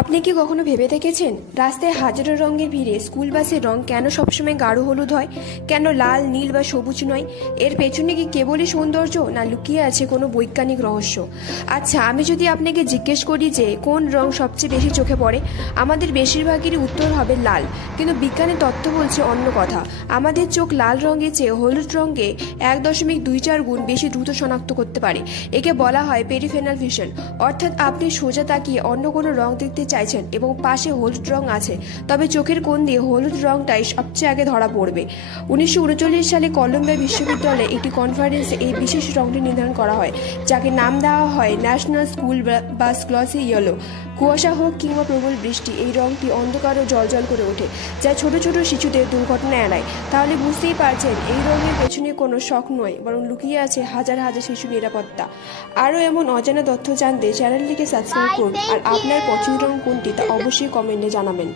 আপনি কি কখনো ভেবে দেখেছেন রাস্তায় হাজারো রঙের ভিড়ে স্কুল বাসের রং কেন সবসময় গাঢ় হলুদ হয়? কেন লাল, নীল বা সবুজ নয়? এর পেছনে কি কেবলই সৌন্দর্য, না লুকিয়ে আছে কোনো বৈজ্ঞানিক রহস্য? আচ্ছা, আমি যদি আপনাকে জিজ্ঞেস করি যে কোন রং সবচেয়ে বেশি চোখে পড়ে, আমাদের বেশিরভাগেরই উত্তর হবে লাল। কিন্তু বিজ্ঞানের তত্ত্ব বলছে অন্য কথা। আমাদের চোখ লাল রঙের চেয়ে হলুদ রঙকে 1.24 গুণ বেশি দ্রুত শনাক্ত করতে পারে। একে বলা হয় পেরিফেরাল ভিশন। অর্থাৎ আপনি সোজা তাকিয়ে অন্য কোনো রং দেখতে চাইছেন এবং পাশে হলুদ রং আছে, তবে চোখের কোণ দিয়ে হলুদ রংটাই সবচেয়ে আগে ধরা পড়বে। 1939 সালে কলম্বিয়া বিশ্ববিদ্যালয়ে একটি কনফারেন্সে এই বিশেষ রংটি নির্ধারণ করা হয়, যাকে নাম দেওয়া হয় national school bus glossy yellow. কুয়াশা হোক কিংবা প্রবল বৃষ্টি, এই রংটি অন্ধকারও জলজল করে ওঠে, যা ছোট ছোট শিশুদের দুর্ঘটনা এড়ায়। তাহলে বুঝতেই পারছেন, এই রঙের পেছনে কোনো শখ নয়, বরং লুকিয়ে আছে হাজার হাজার শিশু নিরাপত্তা। আরও এমন অজানা তথ্য জানতে চ্যানেলটিকে সাবস্ক্রাইব করুন, আর আপনার পছন্দের রং কোনটি তা অবশ্যই কমেন্টে জানাবেন।